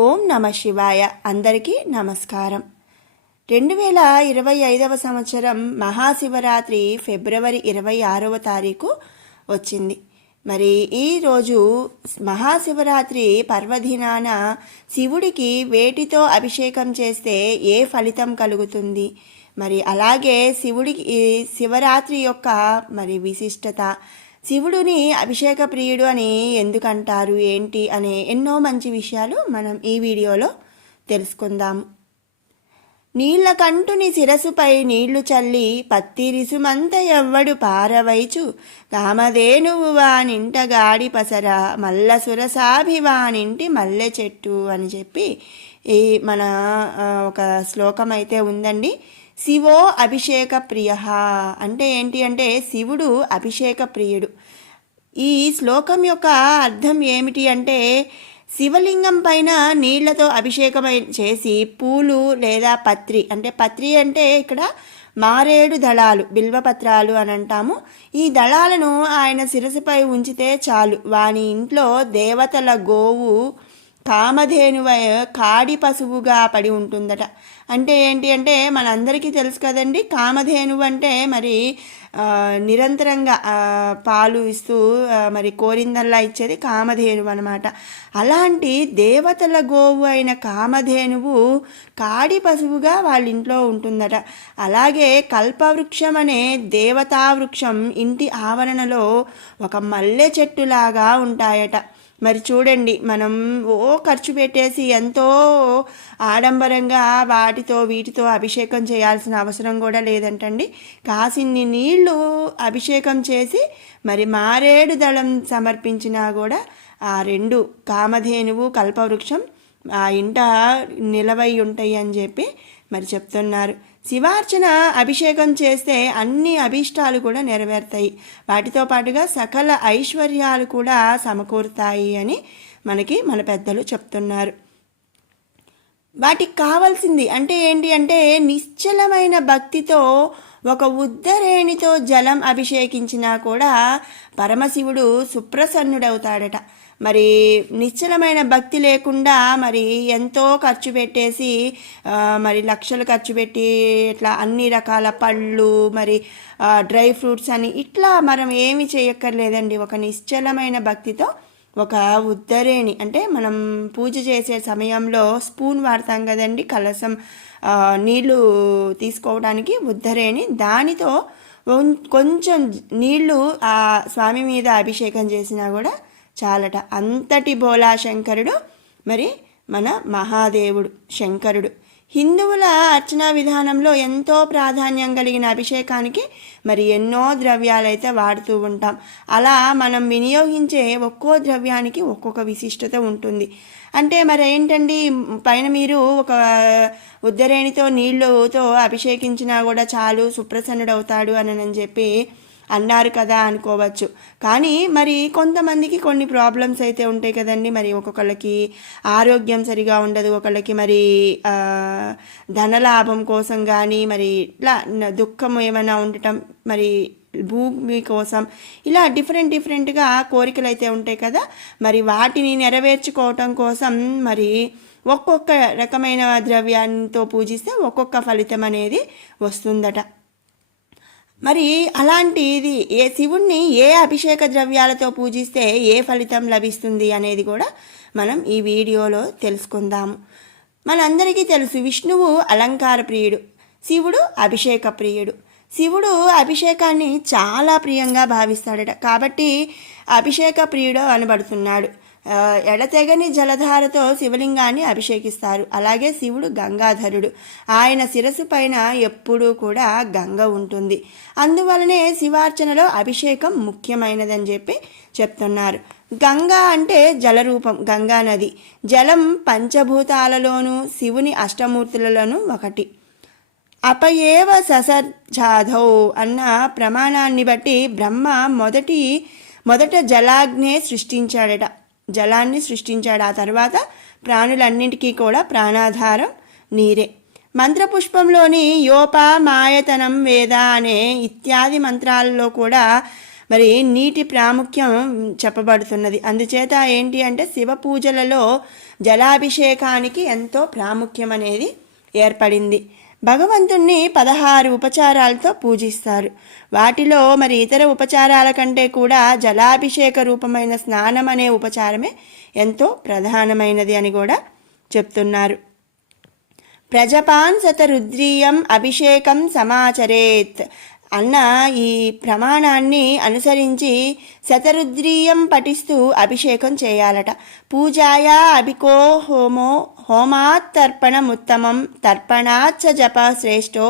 ఓం నమ శివాయ. అందరికీ నమస్కారం. 2025 సంవత్సరం మహాశివరాత్రి ఫిబ్రవరి 26వ తారీఖు వచ్చింది. మరి ఈరోజు మహాశివరాత్రి పర్వదినాన శివుడికి వేటితో అభిషేకం చేస్తే ఏ ఫలితం కలుగుతుంది, మరి అలాగే శివుడికి శివరాత్రి యొక్క మరి విశిష్టత, శివుడిని అభిషేక ప్రియుడు అని ఎందుకంటారు, ఏంటి అనే ఎన్నో మంచి విషయాలు మనం ఈ వీడియోలో తెలుసుకుందాము. నీళ్ల కంటుని శిరసుపై నీళ్లు చల్లి పత్తిరిసుమంత ఎవ్వడు పారవైచు కామధేనువు వానింట గాడి పసర మల్ల సురసాభివానింటి మల్లె చెట్టు అని చెప్పి ఈ మన ఒక శ్లోకం అయితే ఉందండి. శివో అభిషేక ప్రియ అంటే ఏంటి అంటే శివుడు అభిషేక ప్రియుడు. ఈ శ్లోకం యొక్క అర్థం ఏమిటి అంటే శివలింగం పైన నీళ్లతో అభిషేకం చేసి పూలు లేదా పత్రి అంటే ఇక్కడ మారేడు దళాలు, బిల్వపత్రాలు అని అంటాము. ఈ దళాలను ఆయన శిరసుపై ఉంచితే చాలు, వాని ఇంట్లో దేవతల గోవు కామధేనువ కాడి పశువుగా పడి ఉంటుందట. అంటే ఏంటి అంటే మనందరికీ తెలుసు కదండి, కామధేనువు అంటే మరి నిరంతరంగా పాలు ఇస్తూ మరి కోరిందల్లా ఇచ్చేది కామధేనువు అనమాట. అలాంటి దేవతల గోవు అయిన కామధేనువు కాడి పశువుగా వాళ్ళ ఇంట్లో ఉంటుందట. అలాగే కల్పవృక్షం అనే దేవతా వృక్షం ఇంటి ఆవరణలో ఒక మల్లె చెట్టులాగా ఉంటాయట. మరి చూడండి, మనం ఖర్చు పెట్టేసి ఎంతో ఆడంబరంగా వీటితో అభిషేకం చేయాల్సిన అవసరం కూడా లేదంటండి. కాసిన్ని నీళ్లు అభిషేకం చేసి మరి మారేడు దళం సమర్పించినా కూడా ఆ రెండు కామధేనువు కల్పవృక్షం ఆ ఇంట నిలవై ఉంటాయి అని చెప్పి మరి చెప్తున్నారు. శివార్చన అభిషేకం చేస్తే అన్ని అభీష్టాలు కూడా నెరవేరుతాయి, వాటితో పాటుగా సకల ఐశ్వర్యాలు కూడా సమకూరుతాయి అని మన పెద్దలు చెప్తున్నారు. వాటికి కావాల్సింది అంటే ఏంటి అంటే నిశ్చలమైన భక్తితో ఒక ఉద్ధరేణితో జలం అభిషేకించినా కూడా పరమశివుడు సుప్రసన్నుడవుతాడట. మరి నిశ్చలమైన భక్తి లేకుండా మరి ఎంతో ఖర్చు పెట్టేసి మరి లక్షలు ఖర్చు పెట్టి ఇట్లా అన్ని రకాల పళ్ళు మరి డ్రై ఫ్రూట్స్ అని ఇట్లా మనం ఏమి చేయక్కర్లేదండి. ఒక నిశ్చలమైన భక్తితో ఒక ఉద్ధరేణి అంటే మనం పూజ చేసే సమయంలో స్పూన్ వాడతాం కదండి, కలసం నీళ్లు తీసుకోవడానికి ఉద్ధరేణి, దానితో కొంచెం నీళ్లు ఆ స్వామి మీద అభిషేకం చేసినా కూడా చాలట. అంతటి బోలా శంకరుడు మరి మన మహాదేవుడు శంకరుడు. హిందువుల అర్చనా విధానంలో ఎంతో ప్రాధాన్యం కలిగిన అభిషేకానికి మరి ఎన్నో ద్రవ్యాలైతే వాడుతూ ఉంటాం. అలా మనం వినియోగించే ఒక్కో ద్రవ్యానికి ఒక్కొక్క విశిష్టత ఉంటుంది. అంటే మరి ఏంటండి, పైన మీరు ఒక ఉద్ధరేణితో నీళ్ళతో అభిషేకించినా కూడా చాలు సుప్రసన్నుడవుతాడు అని చెప్పి అన్నారు కదా అనుకోవచ్చు. కానీ మరి కొంతమందికి కొన్ని ప్రాబ్లమ్స్ అయితే ఉంటాయి కదండి. మరి ఒక్కొక్కళ్ళకి ఆరోగ్యం సరిగా ఉండదు, ఒకళ్ళకి మరి ధనలాభం కోసం కానీ మరి ఇట్లా దుఃఖం ఏమైనా ఉండటం, మరి భూమి కోసం, ఇలా డిఫరెంట్గా కోరికలు అయితే ఉంటాయి కదా. మరి వాటిని నెరవేర్చుకోవటం కోసం మరి ఒక్కొక్క రకమైన ద్రవ్యాలతో పూజిస్తే ఒక్కొక్క ఫలితం అనేది వస్తుందట. మరి అలాంటిది శివుణ్ణి ఏ అభిషేక ద్రవ్యాలతో పూజిస్తే ఏ ఫలితం లభిస్తుంది అనేది కూడా మనం ఈ వీడియోలో తెలుసుకుందాము. మనందరికీ తెలుసు, విష్ణువు అలంకార ప్రియుడు, శివుడు అభిషేక ప్రియుడు. శివుడు అభిషేకాన్ని చాలా ప్రియంగా భావిస్తాడట, కాబట్టి అభిషేక ప్రియుడు అనబడుతున్నాడు. ఎడతెగని జలధారతో శివలింగాన్ని అభిషేకిస్తారు. అలాగే శివుడు గంగాధరుడు, ఆయన శిరస్సు పైన ఎప్పుడూ కూడా గంగ ఉంటుంది. అందువలనే శివార్చనలో అభిషేకం ముఖ్యమైనదని చెప్పి చెప్తున్నారు. గంగా అంటే జలరూపం, గంగా నది. జలం పంచభూతాలలోనూ శివుని అష్టమూర్తులలోనూ ఒకటి. అపయేవ ససర్జాధౌ అన్న ప్రమాణాన్ని బట్టి బ్రహ్మ మొదట జలాగ్నే సృష్టించాడట, జలాన్ని సృష్టించాడు. ఆ తర్వాత ప్రాణులన్నింటికీ కూడా ప్రాణాధారం నీరే. మంత్రపుష్పంలోని యోప మాయతనం వేద అనే ఇత్యాది మంత్రాలలో కూడా మరి నీటి ప్రాముఖ్యం చెప్పబడుతున్నది. అందుచేత ఏంటి అంటే శివ పూజలలో జలాభిషేకానికి ఎంతో ప్రాముఖ్యం అనేది ఏర్పడింది. భగవంతుణ్ణి 16 ఉపచారాలతో పూజిస్తారు. వాటిలో మరి ఇతర ఉపచారాల కంటే కూడా జలాభిషేక రూపమైన స్నానం అనే ఉపచారమే ఎంతో ప్రధానమైనది అని కూడా చెప్తున్నారు. ప్రజపాన్ శతరుద్రీయం అభిషేకం సమాచరేత్ అన్న ఈ ప్రమాణాన్ని అనుసరించి శతరుద్రీయం పఠిస్తూ అభిషేకం చేయాలట. పూజాయా అభికో హోమాత్ తర్పణముత్తమం తర్పణాచ్చ జప శ్రేష్టో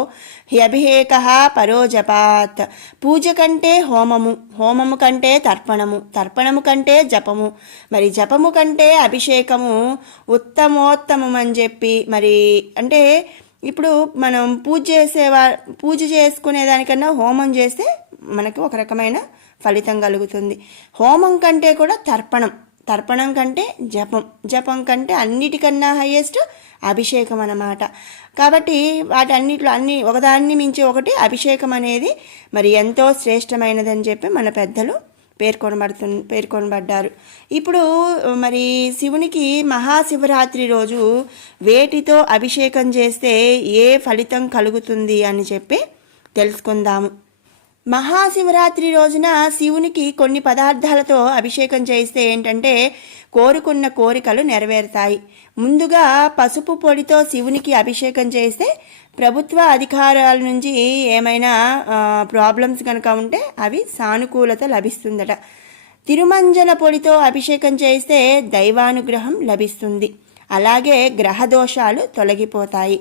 హ్యభిషేక పరో జపాత్. పూజ కంటే హోమము, హోమము కంటే తర్పణము, తర్పణము కంటే జపము, మరి జపము కంటే అభిషేకము ఉత్తమోత్తమం అని చెప్పి మరి అంటే ఇప్పుడు మనం పూజ చేసుకునే దానికన్నా హోమం చేస్తే మనకు ఒక రకమైన ఫలితం కలుగుతుంది. హోమం కంటే కూడా తర్పణం కంటే జపం కంటే అన్నిటికన్నా హైయెస్ట్ అభిషేకం అన్నమాట. కాబట్టి వాటన్నిటిలో ఒకదాన్ని మించి ఒకటి అభిషేకం అనేది మరి ఎంతో శ్రేష్టమైనదని చెప్పి మన పెద్దలు పేర్కొనబడ్డారు. ఇప్పుడు మరి శివునికి మహాశివరాత్రి రోజు వేటితో అభిషేకం చేస్తే ఏ ఫలితం కలుగుతుంది అని చెప్పి తెలుసుకుందాము. మహాశివరాత్రి రోజున శివునికి కొన్ని పదార్థాలతో అభిషేకం చేస్తే ఏంటంటే కోరుకున్న కోరికలు నెరవేరుతాయి. ముందుగా పసుపు పొడితో శివునికి అభిషేకం చేస్తే ప్రభుత్వ అధికారాల నుంచి ఏమైనా ప్రాబ్లమ్స్ కనుక ఉంటే అవి సానుకూలత లభిస్తుందట. తిరుమంజన పొడితో అభిషేకం చేస్తే దైవానుగ్రహం లభిస్తుంది. అలాగే గ్రహదోషాలు తొలగిపోతాయి.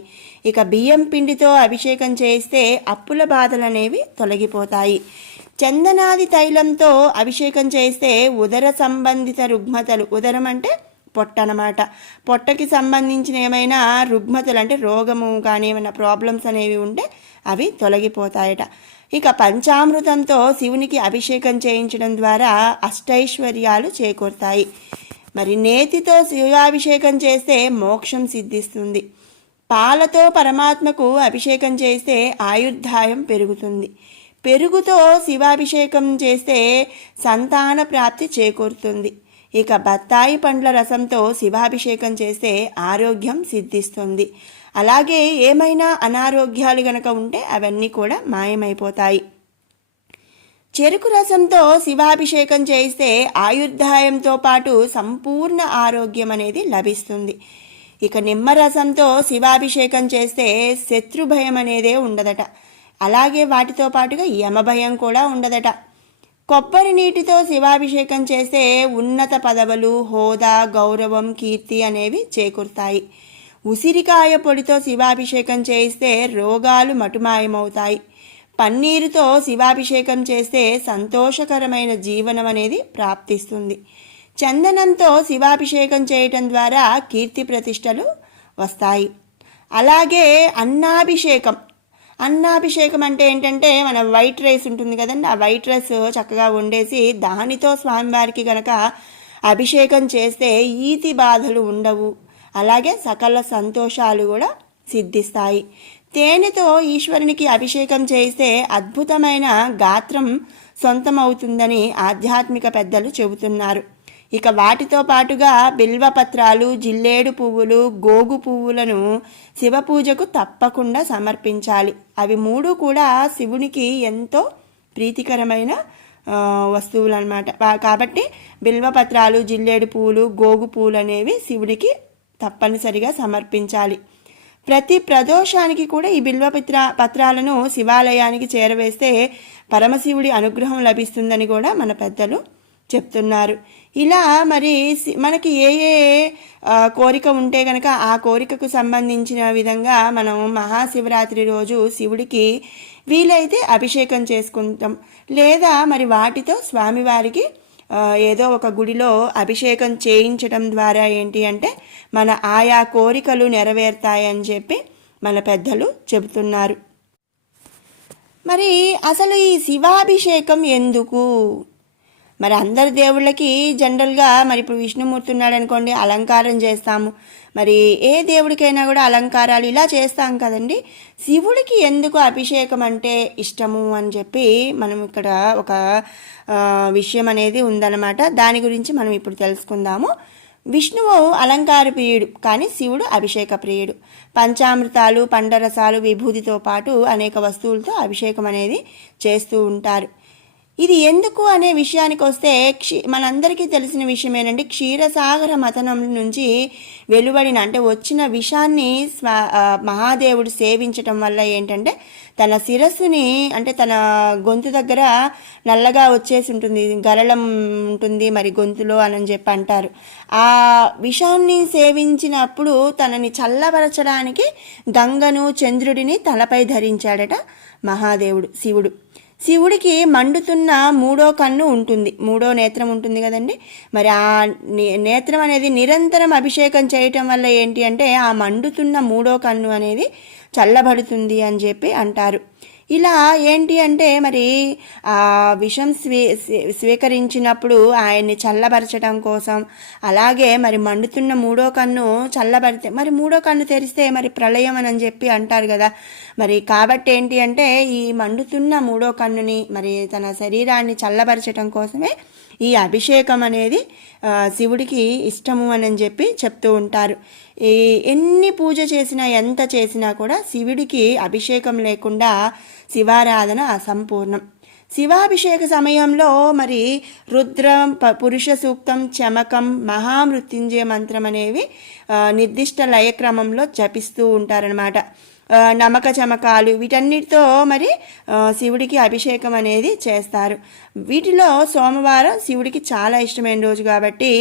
ఇక బియ్యం పిండితో అభిషేకం చేస్తే అప్పుల బాధలు అనేవి తొలగిపోతాయి. చందనాది తైలంతో అభిషేకం చేస్తే ఉదర సంబంధిత రుగ్మతలు, ఉదరం అంటే పొట్ట అన్నమాట, పొట్టకి సంబంధించిన ఏమైనా రుగ్మతలు అంటే రోగము కానీ ఏమైనా ప్రాబ్లమ్స్ అనేవి ఉంటే అవి తొలగిపోతాయట. ఇక పంచామృతంతో శివునికి అభిషేకం చేయించడం ద్వారా అష్టైశ్వర్యాలు చేకూరుతాయి. మరి నేతితో శివాభిషేకం చేస్తే మోక్షం సిద్ధిస్తుంది. పాలతో పరమాత్మకు అభిషేకం చేస్తే ఆయుర్దాయం పెరుగుతుంది. పెరుగుతో శివాభిషేకం చేస్తే సంతాన ప్రాప్తి చేకూరుతుంది. ఇక బత్తాయి పండ్ల రసంతో శివాభిషేకం చేస్తే ఆరోగ్యం సిద్ధిస్తుంది. అలాగే ఏమైనా అనారోగ్యాలు గనక ఉంటే అవన్నీ కూడా మాయమైపోతాయి. చెరుకు రసంతో శివాభిషేకం చేస్తే ఆయుర్దాయంతో పాటు సంపూర్ణ ఆరోగ్యం అనేది లభిస్తుంది. ఇక నిమ్మరసంతో శివాభిషేకం చేస్తే శత్రుభయం అనేదే ఉండదట. అలాగే వాటితో పాటుగా యమభయం కూడా ఉండదట. కొబ్బరి నీటితో శివాభిషేకం చేస్తే ఉన్నత పదవులు, హోదా, గౌరవం, కీర్తి అనేవి చేకూరుతాయి. ఉసిరికాయ పొడితో శివాభిషేకం చేస్తే రోగాలు మటుమాయమవుతాయి. పన్నీరుతో శివాభిషేకం చేస్తే సంతోషకరమైన జీవనం అనేది ప్రాప్తిస్తుంది. చందనంతో శివాభిషేకం చేయటం ద్వారా కీర్తి ప్రతిష్టలు వస్తాయి. అలాగే అన్నాభిషేకం అంటే ఏంటంటే మన వైట్ రైస్ ఉంటుంది కదండి, ఆ వైట్ రైస్ చక్కగా వండేసి దానితో స్వామివారికి గనక అభిషేకం చేస్తే ఈతి బాధలు ఉండవు. అలాగే సకల సంతోషాలు కూడా సిద్ధిస్తాయి. తేనెతో ఈశ్వరునికి అభిషేకం చేస్తే అద్భుతమైన గాత్రం సొంతమవుతుందని ఆధ్యాత్మిక పెద్దలు చెబుతున్నారు. ఇక వాటితో పాటుగా బిల్వపత్రాలు, జిల్లేడు పువ్వులు, గోగు పువ్వులను శివ పూజకు తప్పకుండా సమర్పించాలి. అవి మూడు కూడా శివునికి ఎంతో ప్రీతికరమైన వస్తువులు అన్నమాట. కాబట్టి బిల్వపత్రాలు, జిల్లేడు పువ్వులు, గోగు పువ్వులు అనేవి శివుడికి తప్పనిసరిగా సమర్పించాలి. ప్రతి ప్రదోషానికి కూడా ఈ పత్రాలను శివాలయానికి చేరవేస్తే పరమశివుడి అనుగ్రహం లభిస్తుందని కూడా మన పెద్దలు చెప్తున్నారు. ఇలా మరి మనకి ఏ కోరిక ఉంటే కనుక ఆ కోరికకు సంబంధించిన విధంగా మనం మహాశివరాత్రి రోజు శివుడికి వీలైతే అభిషేకం చేసుకుంటాం. లేదా మరి వాటితో స్వామివారికి ఏదో ఒక గుడిలో అభిషేకం చేయించడం ద్వారా ఏంటి అంటే మన ఆయా కోరికలు నెరవేరుతాయని చెప్పి మన పెద్దలు చెబుతున్నారు. మరి అసలు ఈ శివాభిషేకం ఎందుకు? మరి అందరి దేవుళ్ళకి జనరల్గా మరి ఇప్పుడు విష్ణుమూర్తి ఉన్నాడు అనుకోండి, అలంకారం చేస్తాము. మరి ఏ దేవుడికైనా కూడా అలంకారాలు ఇలా చేస్తాం కదండి. శివుడికి ఎందుకు అభిషేకం అంటే ఇష్టము అని చెప్పి మనం ఇక్కడ ఒక విషయం అనేది ఉందన్నమాట. దాని గురించి మనం ఇప్పుడు తెలుసుకుందాము. విష్ణువు అలంకార ప్రియుడు, కానీ శివుడు అభిషేక ప్రియుడు. పంచామృతాలు, పండరసాలు, విభూతితో పాటు అనేక వస్తువులతో అభిషేకం అనేది చేస్తూ ఉంటారు. ఇది ఎందుకు అనే విషయానికి వస్తే మనందరికీ తెలిసిన విషయమేనండి. క్షీరసాగర మథనం నుంచి వెలువడిన అంటే వచ్చిన విషాన్ని మహాదేవుడు సేవించటం వల్ల ఏంటంటే తన శిరస్సుని అంటే తన గొంతు దగ్గర నల్లగా వచ్చేసి ఉంటుంది, గరళం ఉంటుంది మరి గొంతులో అని చెప్పి అంటారు. ఆ విషాన్ని సేవించినప్పుడు తనని చల్లబరచడానికి గంగను చంద్రుడిని తలపై ధరించాడట మహాదేవుడు శివుడు. శివుడికి మండుతున్న మూడో కన్ను ఉంటుంది, మూడో నేత్రం ఉంటుంది కదండి. మరి ఆ నేత్రం అనేది నిరంతరం అభిషేకం చేయటం వల్ల ఏంటి అంటే ఆ మండుతున్న మూడో కన్ను అనేది చల్లబడుతుంది అని చెప్పి అంటారు. ఇలా ఏంటి అంటే మరి ఆ విషం స్వీకరించినప్పుడు ఆయన్ని చల్లబరచడం కోసం, అలాగే మరి మండుతున్న మూడో కన్ను చల్లబడితే మరి మూడో కన్ను తెరిస్తే మరి ప్రళయం అని చెప్పి అంటారు కదా. మరి కాబట్టి ఏంటి అంటే ఈ మండుతున్న మూడో కన్నుని మరి తన శరీరాన్ని చల్లబరచడం కోసమే ఈ అభిషేకం అనేది శివుడికి ఇష్టము అని చెప్పి చెప్తూ ఉంటారు. ఎన్ని పూజ చేసినా ఎంత చేసినా కూడా శివుడికి అభిషేకం లేకుండా శివారాధన అసంపూర్ణం. శివాభిషేక సమయంలో మరి రుద్రం, పురుష సూక్తం, చమకం, మహామృత్యుంజయ మంత్రం అనేవి నిర్దిష్ట లయక్రమంలో జపిస్తూ ఉంటారనమాట. నమక చమకాలు వీటన్నిటితో మరి శివుడికి అభిషేకం అనేది చేస్తారు. వీటిలో సోమవారం శివుడికి చాలా ఇష్టమైన రోజు కాబట్టి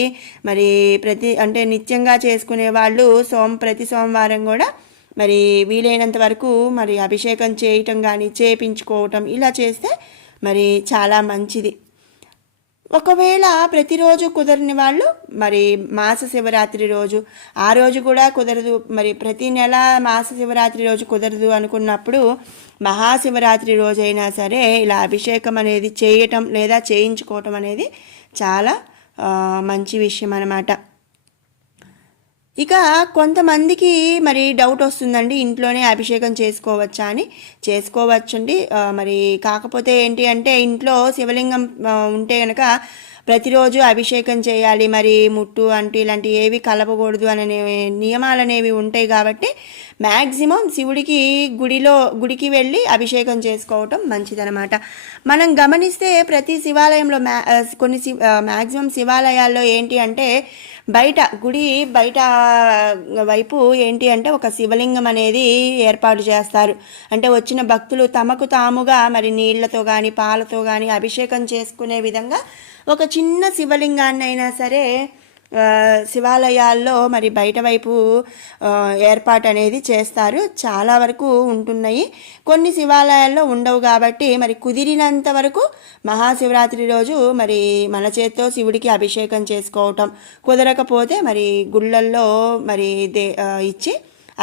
మరి నిత్యంగా చేసుకునే వాళ్ళు ప్రతి సోమవారం కూడా మరి వీలైనంత వరకు మరి అభిషేకం చేయటం కానీ చేయించుకోవటం ఇలా చేస్తే మరి చాలా మంచిది. ఒకవేళ ప్రతిరోజు కుదరని వాళ్ళు మరి మాస శివరాత్రి రోజు, ఆ రోజు కూడా కుదరదు, మరి ప్రతి నెల మాస శివరాత్రి రోజు కుదరదు అనుకున్నప్పుడు మహాశివరాత్రి రోజైనా సరే ఇలా అభిషేకం అనేది చేయటం లేదా చేయించుకోవటం అనేది చాలా మంచి విషయం అన్నమాట. ఇక కొంతమందికి మరి డౌట్ వస్తుందండి, ఇంట్లోనే అభిషేకం చేసుకోవచ్చా అని. చేసుకోవచ్చండి. మరి కాకపోతే ఏంటి అంటే ఇంట్లో శివలింగం ఉంటే కనుక ప్రతిరోజు అభిషేకం చేయాలి, మరి ముట్టు అంటూ ఇలాంటివి ఏవి కలపకూడదు అనే నియమాలు అనేవి ఉంటాయి. కాబట్టి మ్యాక్సిమం శివుడికి గుడికి వెళ్ళి అభిషేకం చేసుకోవటం మంచిదనమాట. మనం గమనిస్తే ప్రతి శివాలయంలో మ్యాక్సిమం శివాలయాల్లో ఏంటి అంటే గుడి బయట వైపు ఏంటి అంటే ఒక శివలింగం అనేది ఏర్పాటు చేస్తారు. అంటే వచ్చిన భక్తులు తమకు తాముగా మరి నీళ్లతో కానీ పాలతో కానీ అభిషేకం చేసుకునే విధంగా ఒక చిన్న శివలింగాన్ని అయినా సరే శివాలయాల్లో మరి బయట వైపు ఏర్పాటు అనేది చేస్తారు. చాలా వరకు ఉంటున్నాయి, కొన్ని శివాలయాల్లో ఉండవు. కాబట్టి మరి కుదిరినంత వరకు మహాశివరాత్రి రోజు మరి మన చేత్తో శివుడికి అభిషేకం చేసుకోవటం, కుదరకపోతే మరి గుళ్ళల్లో మరి ఇచ్చి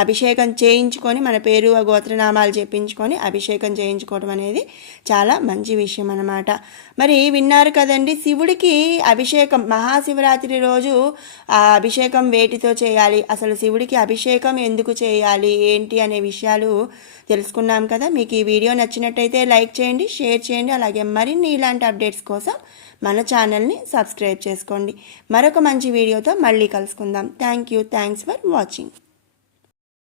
అభిషేకం చేయించుకొని మన పేరు గోత్రనామాలు చెప్పించుకొని అభిషేకం చేయించుకోవడం అనేది చాలా మంచి విషయం అన్నమాట. మరి విన్నారు కదండి, శివుడికి అభిషేకం మహాశివరాత్రి రోజు ఆ అభిషేకం వేటితో చేయాలి, అసలు శివుడికి అభిషేకం ఎందుకు చేయాలి ఏంటి అనే విషయాలు తెలుసుకున్నాం కదా. మీకు ఈ వీడియో నచ్చినట్టయితే లైక్ చేయండి, షేర్ చేయండి. అలాగే మరిన్ని ఇలాంటి అప్డేట్స్ కోసం మన ఛానల్ని సబ్స్క్రైబ్ చేసుకోండి. మరొక మంచి వీడియోతో మళ్ళీ కలుసుకుందాం. Thanks for watching.